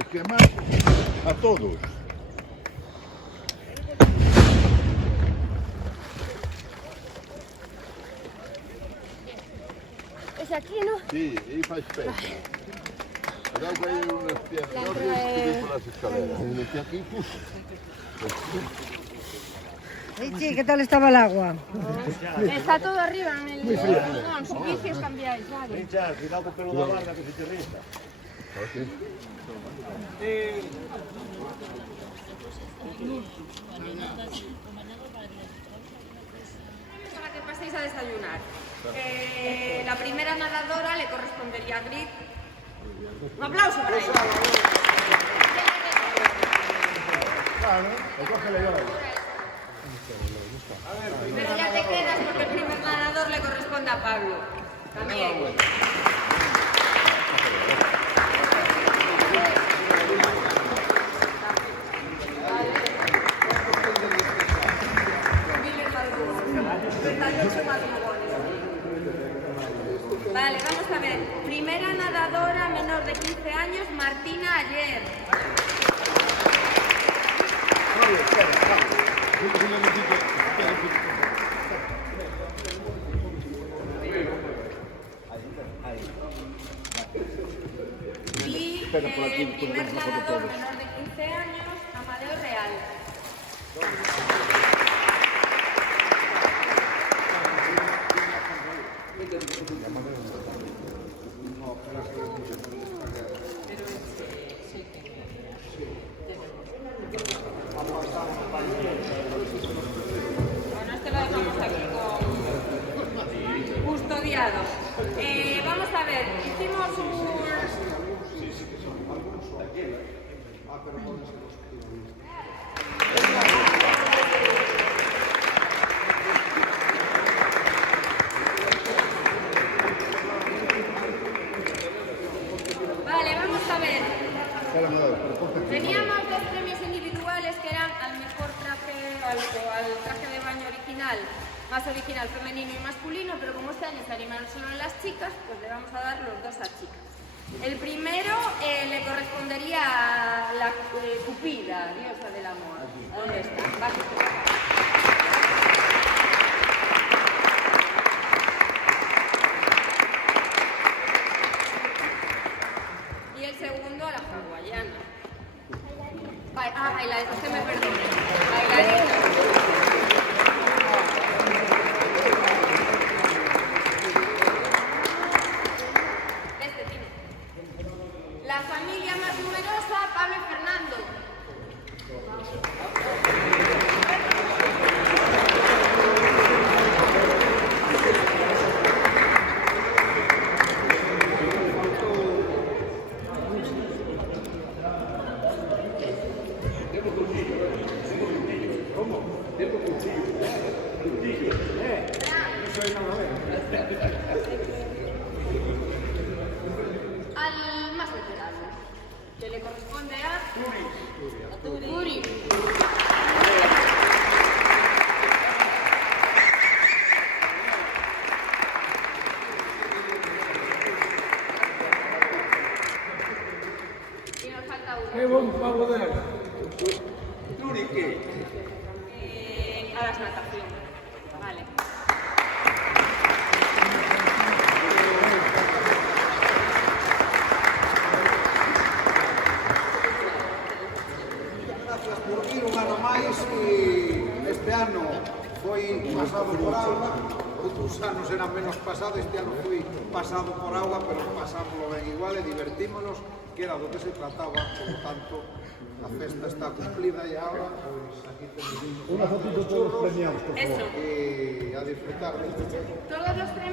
los que más a todos. ¿Es aquí, no? Sí, ahí faz pé. Cuidado que hay unas piedras, no tienes que subir por las escaleras. Desde aquí, Sí, ¿qué tal estaba el agua? Está todo arriba en el... No, en superficies cambiáis, ¿sabes? Richard, cuidado con pelo da barba que se te resta. Para que paséis a desayunar. La primera nadadora le correspondería a Grit. Un aplauso para ella. Pero ya te quedas porque el primer nadador le corresponde a Pablo. También. Vale, vamos a ver. Primera nadadora menor de 15 años, Martina Ayer. Y el primer nadador menor de 15 años, Amadeo Real. Bueno, este lo dejamos aquí con custodiado. Vamos a ver, hicimos un... Vale, vamos a ver. Teníamos dos premios individuales que eran al mejor traje, al traje de baño original, más original femenino y masculino, pero como este año se animaron solo las chicas, pues le vamos a dar los dos a chicas. El primero le correspondería a la Cupida, diosa del amor. ¿Dónde está? Y el segundo a la hawaiana. Bailarina, usted me perdone. Bailarina. La familia más numerosa, Pablo y Fernando. Al más veterano, que le corresponde a Turi. Y nos falta uno. ¡Qué buen pavo de él! ¿Turi qué? A las natación. Vale. Gracias por ir un ano máis e este ano foi pasado por auga, outros anos eran menos pasado, este ano foi pasado por auga, pero pasámoslo ben igual e divertímonos, que era do que se trataba, por lo tanto, a festa está cumplida e agora, pois aquí tenemos Una fotito de todos los premiados, por favor. Eso. e a disfrutar. Todos los premios.